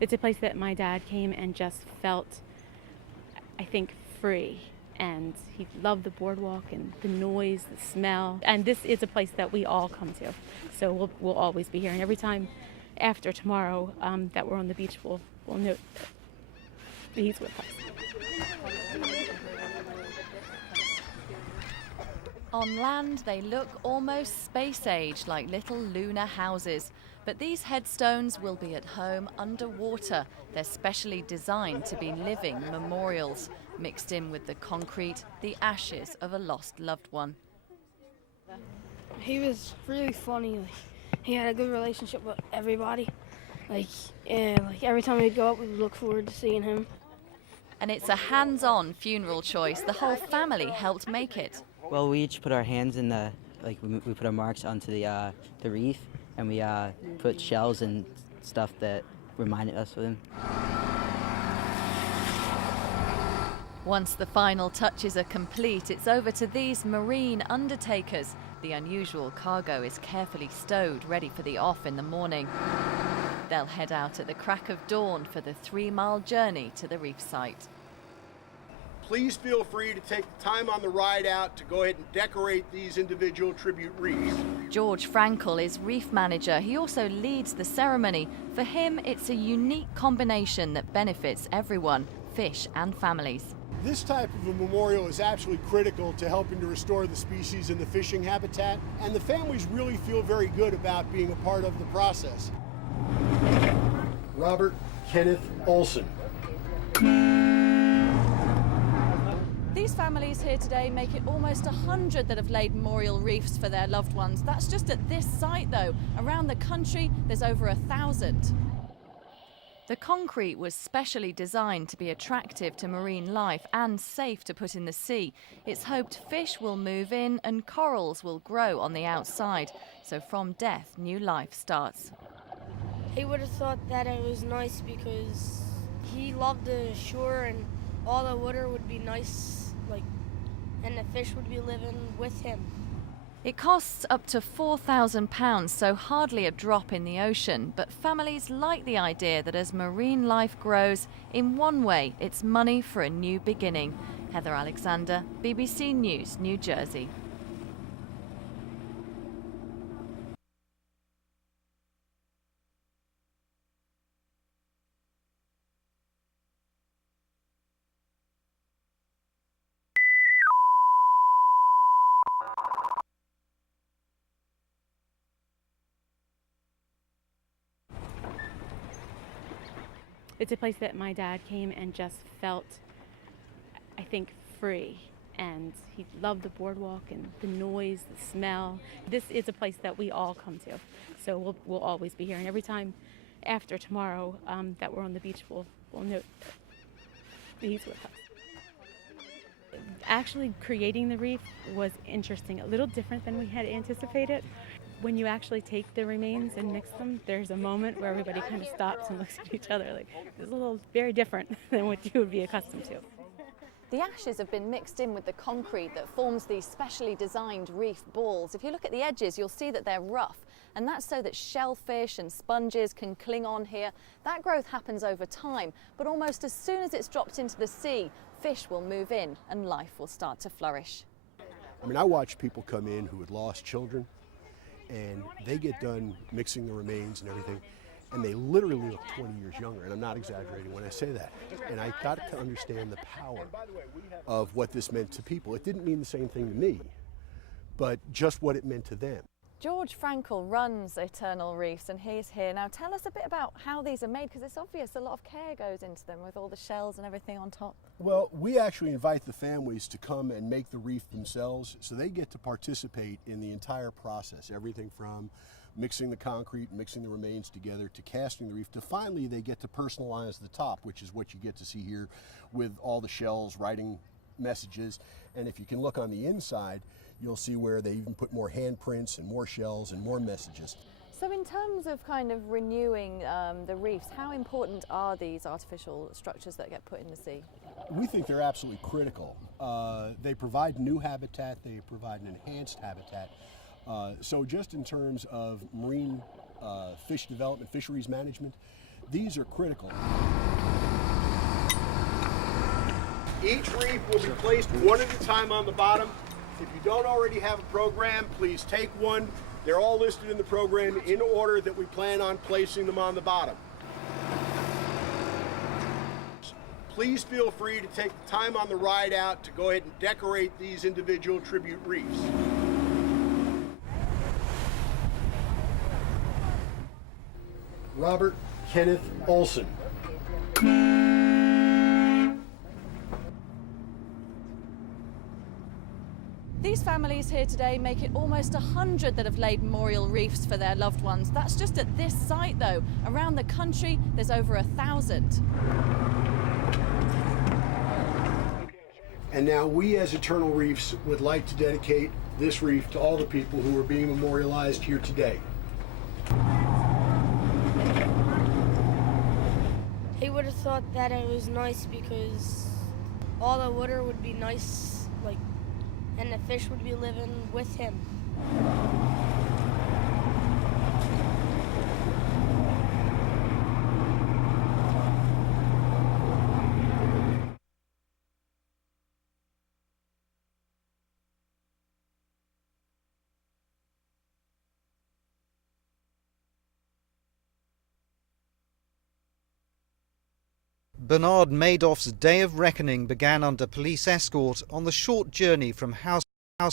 It's a place that my dad came and just felt, I think, free. And he loved the boardwalk and the noise, the smell. And this is a place that we all come to. So we'll always be here. And every time after tomorrow that we're on the beach, we'll note that he's with us. On land, they look almost space-age, like little lunar houses. But these headstones will be at home underwater. They're specially designed to be living memorials, mixed in with the concrete, the ashes of a lost loved one. He was really funny. He had a good relationship with everybody. Every time we'd go up, we'd look forward to seeing him. And it's a hands-on funeral choice. The whole family helped make it. Well, we each put our hands in the, we put our marks onto the reef, and we put shells and stuff that reminded us of him. Once the final touches are complete, it's over to these marine undertakers. The unusual cargo is carefully stowed, ready for the off in the morning. They'll head out at the crack of dawn for the 3-mile journey to the reef site. Please feel free to take the time on the ride out to go ahead and decorate these individual tribute reefs. George Frankel is reef manager. He also leads the ceremony. For him, it's a unique combination that benefits everyone, fish and families. This type of a memorial is absolutely critical to helping to restore the species and the fishing habitat, and the families really feel very good about being a part of the process. Robert Kenneth Olson. These families here today make it almost 100 that have laid memorial reefs for their loved ones. That's just at this site though. Around the country, there's over 1,000. The concrete was specially designed to be attractive to marine life and safe to put in the sea. It's hoped fish will move in and corals will grow on the outside. So from death, new life starts. He would have thought that it was nice because he loved the shore and all the water would be nice, and the fish would be living with him. It costs up to £4,000, so hardly a drop in the ocean. But families like the idea that as marine life grows, in one way, it's money for a new beginning. Heather Alexander, BBC News, New Jersey. It's a place that my dad came and just felt, I think, free. And he loved the boardwalk and the noise, the smell. This is a place that we all come to. So we'll always be here. And every time after tomorrow that we're on the beach, we'll note that he's with us. Actually creating the reef was interesting, a little different than we had anticipated. When you actually take the remains and mix them, there's a moment where everybody kind of stops and looks at each other. It's a little very different than what you would be accustomed to. The ashes have been mixed in with the concrete that forms these specially designed reef balls. If you look at the edges, you'll see that they're rough, and that's so that shellfish and sponges can cling on here. That growth happens over time, but almost as soon as it's dropped into the sea, fish will move in and life will start to flourish. I watched people come in who had lost children, and they get done mixing the remains and everything, and they literally look 20 years younger, and I'm not exaggerating when I say that. And I got to understand the power of what this meant to people. It didn't mean the same thing to me, but just what it meant to them. George Frankel runs Eternal Reefs, and he's here. Now tell us a bit about how these are made, because it's obvious a lot of care goes into them with all the shells and everything on top. Well, we actually invite the families to come and make the reef themselves, so they get to participate in the entire process, everything from mixing the concrete, mixing the remains together, to casting the reef, to finally they get to personalize the top, which is what you get to see here with all the shells writing messages. And if you can look on the inside, you'll see where they even put more handprints and more shells and more messages. So in terms of kind of renewing the reefs, how important are these artificial structures that get put in the sea? We think they're absolutely critical. They provide new habitat, they provide an enhanced habitat. So just in terms of marine fish development, fisheries management, These are critical. Each reef will be placed one at a time on the bottom. If you don't already have a program, please take one. They're all listed in the program in order that we plan on placing them on the bottom. Please feel free to take the time on the ride out to go ahead and decorate these individual tribute reefs. Robert Kenneth Olson. These families here today make it almost 100 that have laid memorial reefs for their loved ones. That's just at this site though. Around the country, there's over 1,000. And now we as Eternal Reefs would like to dedicate this reef to all the people who are being memorialized here today. He would have thought that it was nice because all the water would be nice, like, and the fish would be living with him. Bernard Madoff's day of reckoning began under police escort on the short journey from house